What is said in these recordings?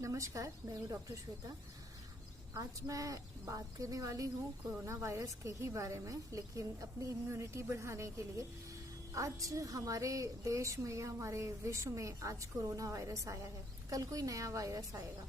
नमस्कार, मैं हूँ डॉक्टर श्वेता। आज मैं बात करने वाली हूँ कोरोना वायरस के ही बारे में, लेकिन अपनी इम्यूनिटी बढ़ाने के लिए। आज हमारे देश में या हमारे विश्व में आज कोरोना वायरस आया है, कल कोई नया वायरस आएगा।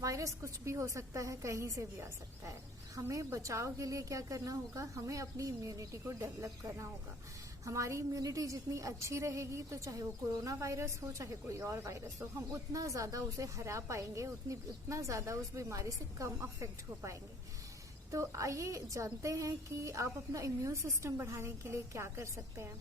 वायरस कुछ भी हो सकता है, कहीं से भी आ सकता है। हमें बचाव के लिए क्या करना होगा? हमें अपनी इम्यूनिटी को डेवलप करना होगा। हमारी इम्यूनिटी जितनी अच्छी रहेगी तो चाहे वो कोरोना वायरस हो, चाहे कोई और वायरस हो, हम उतना ज़्यादा उसे हरा पाएंगे, उतना ज़्यादा उस बीमारी से कम अफेक्ट हो पाएंगे। तो आइए जानते हैं कि आप अपना इम्यून सिस्टम बढ़ाने के लिए क्या कर सकते हैं।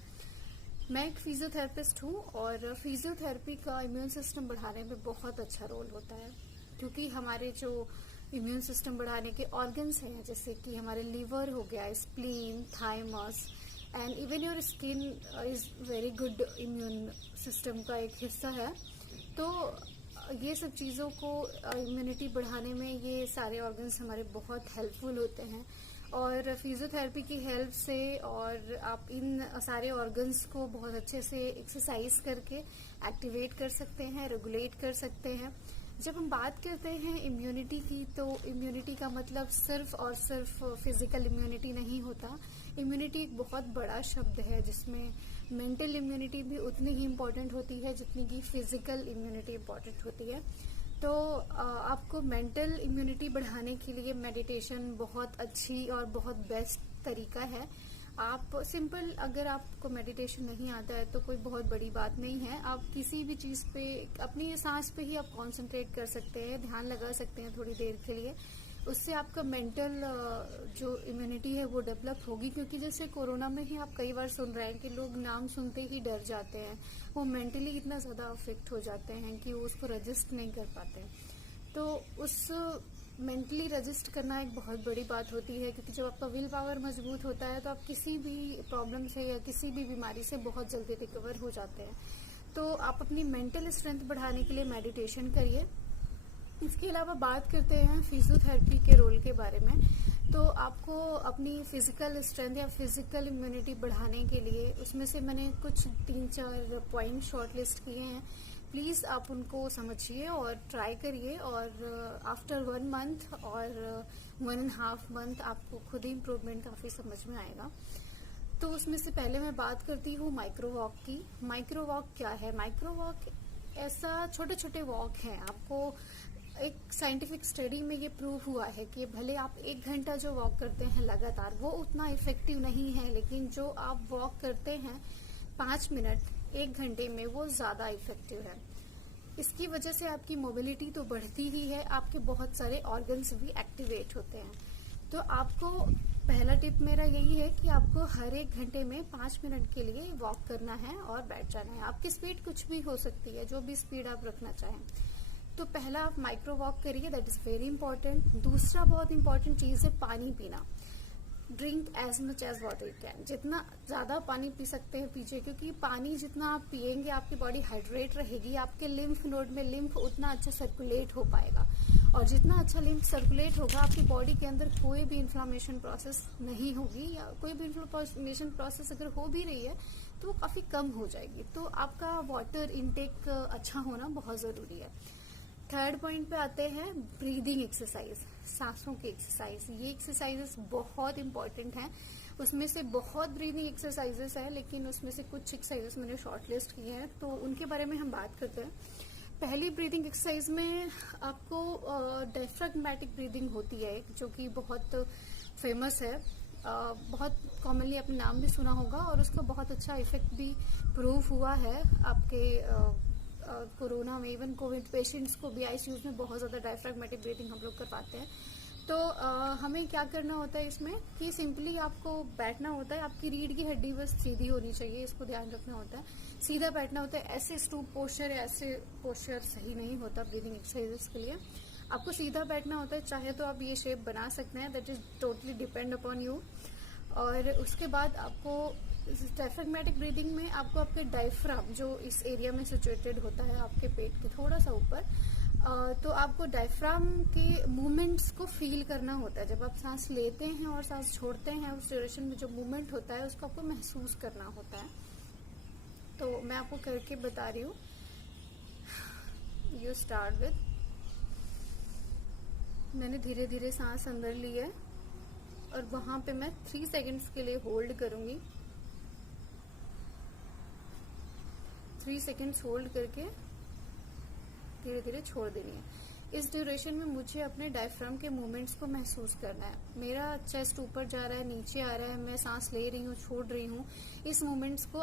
मैं एक फिजियोथेरेपिस्ट हूँ और फिजियोथेरेपी का इम्यून सिस्टम बढ़ाने में बहुत अच्छा रोल होता है, क्योंकि हमारे जो इम्यून सिस्टम बढ़ाने के ऑर्गन्स हैं, जैसे कि हमारे लीवर हो गया, spleen, thymus and even your skin is very good immune system का एक हिस्सा है। तो ये सब चीज़ों को इम्यूनिटी बढ़ाने में ये सारे ऑर्गन्स हमारे बहुत हेल्पफुल होते हैं और फिजियोथेरेपी की हेल्प से और आप इन सारे ऑर्गन्स को बहुत अच्छे से एक्सरसाइज करके एक्टिवेट कर सकते हैं, रेगुलेट कर सकते हैं। जब हम बात करते हैं इम्यूनिटी की, तो इम्यूनिटी का मतलब सिर्फ और सिर्फ फिजिकल इम्यूनिटी नहीं होता। इम्यूनिटी एक बहुत बड़ा शब्द है जिसमें मेंटल इम्यूनिटी भी उतनी ही इम्पोर्टेंट होती है जितनी कि फिजिकल इम्यूनिटी इम्पोर्टेंट होती है। तो आपको मेंटल इम्यूनिटी बढ़ाने के लिए मेडिटेशन बहुत अच्छी और बहुत बेस्ट तरीका है। आप सिंपल, अगर आपको मेडिटेशन नहीं आता है तो कोई बहुत बड़ी बात नहीं है। आप किसी भी चीज़ पे, अपनी सांस पे ही आप कंसंट्रेट कर सकते हैं, ध्यान लगा सकते हैं थोड़ी देर के लिए। उससे आपका मेंटल जो इम्यूनिटी है वो डेवलप होगी, क्योंकि जैसे कोरोना में ही आप कई बार सुन रहे हैं कि लोग नाम सुनते ही डर जाते हैं, वो मेंटली इतना ज़्यादा अफेक्ट हो जाते हैं कि वो उसको रजिस्ट नहीं कर पाते। तो उस मेंटली रजिस्ट करना एक बहुत बड़ी बात होती है, क्योंकि जब आपका विल पावर मजबूत होता है तो आप किसी भी प्रॉब्लम से या किसी भी बीमारी से बहुत जल्दी रिकवर हो जाते हैं। तो आप अपनी मेंटल स्ट्रेंथ बढ़ाने के लिए मेडिटेशन करिए। इसके अलावा बात करते हैं फिजियोथेरेपी के रोल के बारे में। तो आपको अपनी फिजिकल स्ट्रेंथ या फिजिकल इम्यूनिटी बढ़ाने के लिए उसमें से मैंने कुछ 3-4 पॉइंट शॉर्ट लिस्ट किए हैं। प्लीज़ आप उनको समझिए और ट्राई करिए, और आफ्टर 1 मंथ और 1.5 मंथ आपको खुद ही इम्प्रूवमेंट काफ़ी समझ में आएगा। तो उसमें से पहले मैं बात करती हूँ माइक्रो वॉक की। माइक्रो वॉक क्या है? माइक्रो वॉक ऐसा छोटे छोटे वॉक हैं। आपको एक साइंटिफिक स्टडी में ये प्रूव हुआ है कि भले आप 1 घंटा जो वॉक करते हैं लगातार, वो उतना इफेक्टिव नहीं है, लेकिन जो आप वॉक करते हैं 5 मिनट 1 घंटे में, वो ज़्यादा इफेक्टिव है। इसकी वजह से आपकी मोबिलिटी तो बढ़ती ही है, आपके बहुत सारे ऑर्गन्स भी एक्टिवेट होते हैं। तो आपको पहला टिप मेरा यही है कि आपको हर 1 घंटे में 5 मिनट के लिए वॉक करना है और बैठ जाना है। आपकी स्पीड कुछ भी हो सकती है, जो भी स्पीड आप रखना चाहें। तो पहला आप माइक्रो वॉक करिए, दैट इज वेरी इंपॉर्टेंट। दूसरा बहुत इंपॉर्टेंट चीज़ है पानी पीना। Drink as much as water you can. जितना ज़्यादा पानी पी सकते हैं पीजिए, क्योंकि पानी जितना आप पिएंगे आपकी बॉडी हाइड्रेट रहेगी, आपके लिम्फ नोड में लिम्फ उतना अच्छा सर्कुलेट हो पाएगा, और जितना अच्छा लिम्फ सर्कुलेट होगा आपकी बॉडी के अंदर कोई भी इन्फ्लामेशन प्रोसेस नहीं होगी, या कोई भी इन्फ्लामेशन प्रोसेस अगर हो भी रही है तो वो काफ़ी कम हो जाएगी। तो आपका वाटर इनटेक अच्छा होना बहुत ज़रूरी है। थर्ड पॉइंट पे आते हैं ब्रीदिंग एक्सरसाइज, सांसों की एक्सरसाइज। ये एक्सरसाइजेस बहुत इंपॉर्टेंट हैं। उसमें से बहुत ब्रीदिंग एक्सरसाइजेस है, लेकिन उसमें से कुछ एक्सरसाइजेस मैंने शॉर्ट लिस्ट किए हैं, तो उनके बारे में हम बात करते हैं। पहली ब्रीदिंग एक्सरसाइज में आपको डायफ्राग्मेटिक ब्रीदिंग होती है, जो कि बहुत फेमस है। बहुत कॉमनली आपने नाम भी सुना होगा, और उसका बहुत अच्छा इफेक्ट भी प्रूव हुआ है आपके कोरोना में। इवन कोविड पेशेंट्स को भी आईसीयूज में बहुत ज़्यादा डायफ्राग्मेटिक ब्रीदिंग हम लोग करवाते हैं। तो हमें क्या करना होता है इसमें कि सिंपली आपको बैठना होता है। आपकी रीढ़ की हड्डी बस सीधी होनी चाहिए, इसको ध्यान रखना होता है। सीधा बैठना होता है। ऐसे स्टूप पोस्चर या ऐसे पोस्चर सही नहीं होता ब्रीदिंग एक्सरसाइजेस के लिए। आपको सीधा बैठना होता है। चाहे तो आप ये शेप बना सकते हैं, that is totally depend upon you. और उसके बाद आपको डायफ्राग्मेटिक ब्रीदिंग में आपको आपके डायफ्राम, जो इस एरिया में सिचुएटेड होता है आपके पेट के थोड़ा सा ऊपर, तो आपको डायफ्राम के मूवमेंट्स को फील करना होता है। जब आप सांस लेते हैं और सांस छोड़ते हैं, उस ड्यूरेशन में जो मूवमेंट होता है उसको आपको महसूस करना होता है। तो मैं आपको करके बता रही हूँ। यू स्टार्ट विथ मैंने धीरे धीरे सांस अंदर ली है और वहां पे मैं 3 सेकंड्स के लिए होल्ड करूंगी। 3 सेकंड्स होल्ड करके धीरे धीरे छोड़ देनी है। इस ड्यूरेशन में मुझे अपने डायफ्राम के मूवमेंट्स को महसूस करना है। मेरा चेस्ट ऊपर जा रहा है, नीचे आ रहा है, मैं सांस ले रही हूँ, छोड़ रही हूँ। इस मूवमेंट को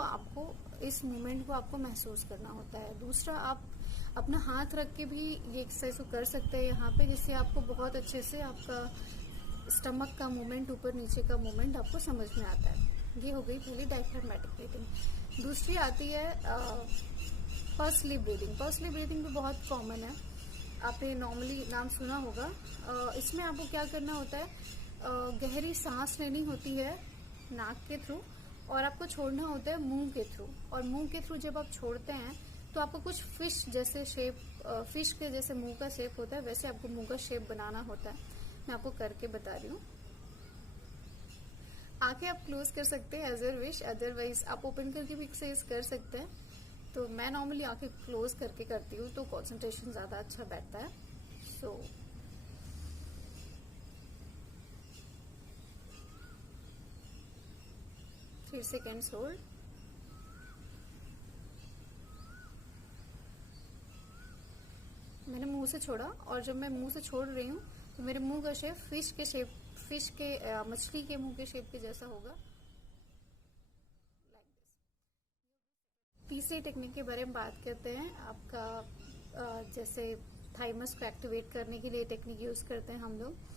आपको महसूस करना होता है। दूसरा, आप अपना हाथ रख के भी ये एक्सरसाइज को कर सकते हैं यहाँ पे, जिससे आपको बहुत अच्छे से आपका स्टमक का मूवमेंट, ऊपर नीचे का मूवमेंट आपको समझ में आता है। ये हो गई पहली डायफ्रामेटिक ब्रीथिंग। दूसरी आती है पर्सली ब्रीदिंग। पर्सली ब्रीदिंग भी बहुत कॉमन है, आपने नॉर्मली नाम सुना होगा। इसमें आपको क्या करना होता है, गहरी सांस लेनी होती है नाक के थ्रू और आपको छोड़ना होता है मुंह के थ्रू। और मुंह के थ्रू जब आप छोड़ते हैं तो आपको कुछ फिश जैसे शेप, फिश के जैसे मुंह का शेप होता है, वैसे आपको मुंह का शेप बनाना होता है। मैं आपको करके बता रही हूँ। आंखें आप क्लोज कर सकते हैं एज अ विश, अदरवाइज आप ओपन करके भी एक्सरसाइज कर सकते हैं। तो मैं नॉर्मली आंखें क्लोज करके करती हूँ, तो कंसंट्रेशन ज्यादा अच्छा बैठता है। सो 3 सेकेंड्स होल्ड। मैंने मुंह से छोड़ा और जब मैं मुंह से छोड़ रही हूँ तो मेरे मुंह का शेप फिश के मछली के मुंह के शेप के जैसा होगा, लाइक दिस। तीसरी टेक्निक के बारे में बात करते हैं। आपका जैसे थाइमस को एक्टिवेट करने के लिए टेक्निक यूज करते हैं हम लोग।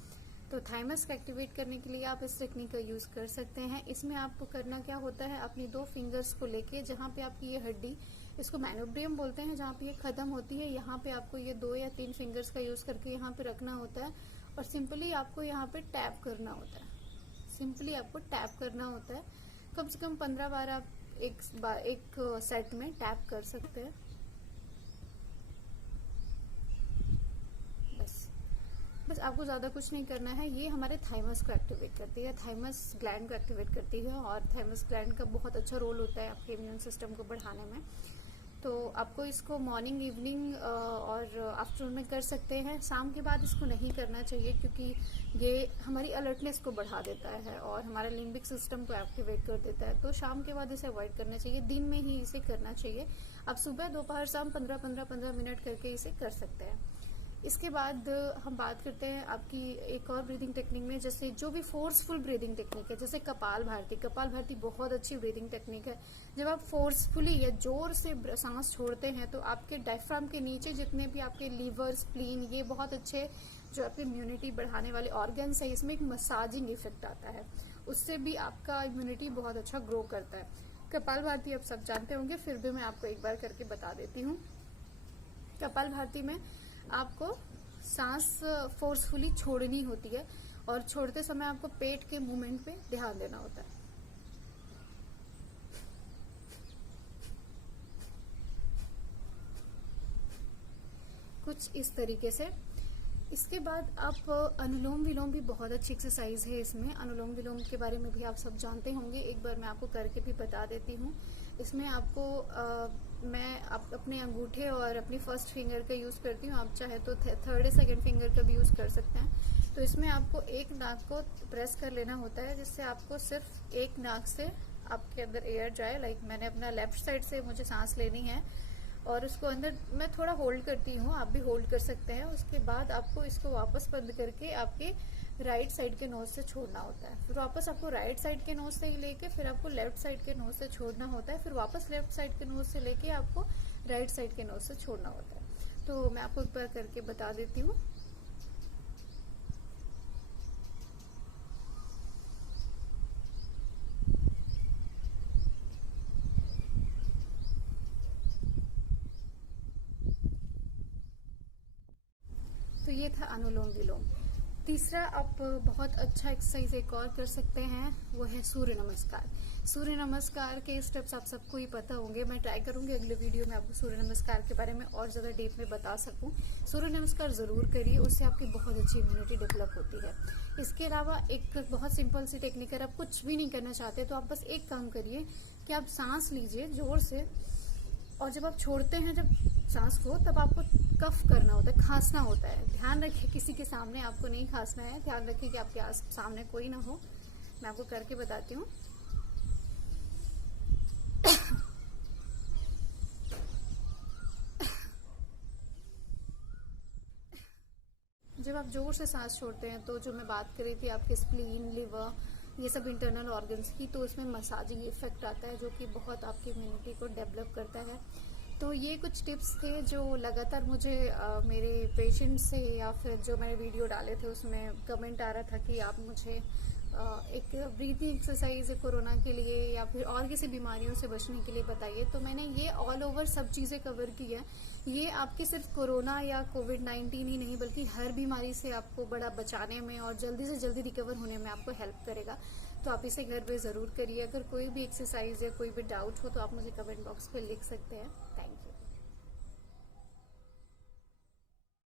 तो थाइमस को एक्टिवेट करने के लिए आप इस टेक्निक का यूज कर सकते हैं। इसमें आपको करना क्या होता है, अपनी 2 फिंगर्स को लेके जहाँ पे आपकी ये हड्डी, इसको मैनोब्रियम बोलते हैं, जहाँ पे ये खत्म होती है, यहाँ पे आपको ये 2 या 3 फिंगर्स का यूज करके यहाँ पे रखना होता है और सिंपली आपको यहाँ पे टैप करना होता है। सिंपली आपको टैप करना होता है। कम से कम 15 बार आप एक सेट में टैप कर सकते हैं। बस आपको ज्यादा कुछ नहीं करना है। ये हमारे थाइमस को एक्टिवेट करती है, थाइमस ग्लैंड को एक्टिवेट करती है और थाइमस ग्लैंड का बहुत अच्छा रोल होता है आपके इम्यून सिस्टम को बढ़ाने में। तो आपको इसको मॉर्निंग, इवनिंग और आफ्टरनून में कर सकते हैं। शाम के बाद इसको नहीं करना चाहिए क्योंकि ये हमारी अलर्टनेस को बढ़ा देता है और हमारे लिम्बिक सिस्टम को एक्टिवेट कर देता है। तो शाम के बाद इसे अवॉइड करना चाहिए, दिन में ही इसे करना चाहिए। आप सुबह, दोपहर, शाम 15 मिनट करके इसे कर सकते हैं। इसके बाद हम बात करते हैं आपकी एक और ब्रीदिंग टेक्निक में, जैसे जो भी फोर्सफुल ब्रीदिंग टेक्निक है, जैसे कपाल भारती। कपाल भारती बहुत अच्छी ब्रीदिंग टेक्निक है। जब आप फोर्सफुली या जोर से सांस छोड़ते हैं तो आपके डायफ्राम के नीचे जितने भी आपके लीवर, स्प्लीन, ये बहुत अच्छे जो आपकी इम्यूनिटी बढ़ाने वाले ऑर्गन्स है, इसमें एक मसाजिंग इफेक्ट आता है। उससे भी आपका इम्यूनिटी बहुत अच्छा ग्रो करता है। कपाल भारती आप सब जानते होंगे, फिर भी मैं आपको एक बार करके बता देती हूँ। कपाल भारती में आपको सांस फोर्सफुली छोड़नी होती है और छोड़ते समय आपको पेट के मूवमेंट पे ध्यान देना होता है। कुछ इस तरीके से। इसके बाद आप अनुलोम विलोम भी बहुत अच्छी एक्सरसाइज है इसमें। अनुलोम विलोम के बारे में भी आप सब जानते होंगे, एक बार मैं आपको करके भी बता देती हूँ। इसमें आपको मैं अपने अंगूठे और अपनी फर्स्ट फिंगर का यूज करती हूँ, आप चाहे तो थर्ड या सेकंड फिंगर का भी यूज कर सकते हैं। तो इसमें आपको एक नाक को प्रेस कर लेना होता है, जिससे आपको सिर्फ एक नाक से आपके अंदर एयर जाए। लाइक मैंने अपना लेफ्ट साइड से मुझे सांस लेनी है और उसको अंदर मैं थोड़ा होल्ड करती हूँ, आप भी होल्ड कर सकते हैं। उसके बाद आपको इसको वापस बंद करके आपके राइट साइड के नोज से छोड़ना होता है। फिर वापस आपको राइट साइड के नोज से ही लेके फिर आपको लेफ्ट साइड के नोज से छोड़ना होता है। फिर वापस लेफ्ट साइड के नोज से लेके आपको राइट साइड के नोज से छोड़ना होता है। तो मैं आपको एक बार करके बता देती हूँ। तो ये था अनुलोम विलोम। तीसरा आप बहुत अच्छा एक्सरसाइज एक और कर सकते हैं, वो है सूर्य नमस्कार। सूर्य नमस्कार के स्टेप्स आप सबको ही पता होंगे। मैं ट्राई करूंगी अगले वीडियो में आपको सूर्य नमस्कार के बारे में और ज्यादा डीप में बता सकूं। सूर्य नमस्कार जरूर करिए, उससे आपकी बहुत अच्छी इम्यूनिटी डेवलप होती है। इसके अलावा एक बहुत सिंपल सी टेक्निक है, आप कुछ भी नहीं करना चाहते तो आप बस एक काम करिए कि आप सांस लीजिए जोर से और जब आप छोड़ते हैं जब सांस को, तब आपको कफ करना होता है, खांसना होता है। ध्यान रखिए किसी के सामने आपको नहीं खांसना है, ध्यान रखिए कि आपके सामने कोई ना हो। मैं आपको करके बताती हूँ। जब आप जोर से सांस छोड़ते हैं तो जो मैं बात कर रही थी आपके स्प्लीन, लिवर, ये सब इंटरनल ऑर्गन्स की, तो इसमें मसाजिंग इफेक्ट आता है जो कि बहुत आपकी इम्यूनिटी को डेवलप करता है। तो ये कुछ टिप्स थे जो लगातार मुझे मेरे पेशेंट से या फिर जो मैंने वीडियो डाले थे उसमें कमेंट आ रहा था कि आप मुझे एक ब्रीथिंग एक्सरसाइज है कोरोना के लिए या फिर और किसी बीमारियों से बचने के लिए बताइए। तो मैंने ये ऑल ओवर सब चीज़ें कवर की है। ये आपके सिर्फ कोरोना या कोविड-19 ही नहीं बल्कि हर बीमारी से आपको बड़ा बचाने में और जल्दी से जल्दी रिकवर होने में आपको हेल्प करेगा। तो आप इसे घर पे ज़रूर करिए। अगर कोई भी एक्सरसाइज या कोई भी डाउट हो तो आप मुझे कमेंट बॉक्स पे लिख सकते हैं।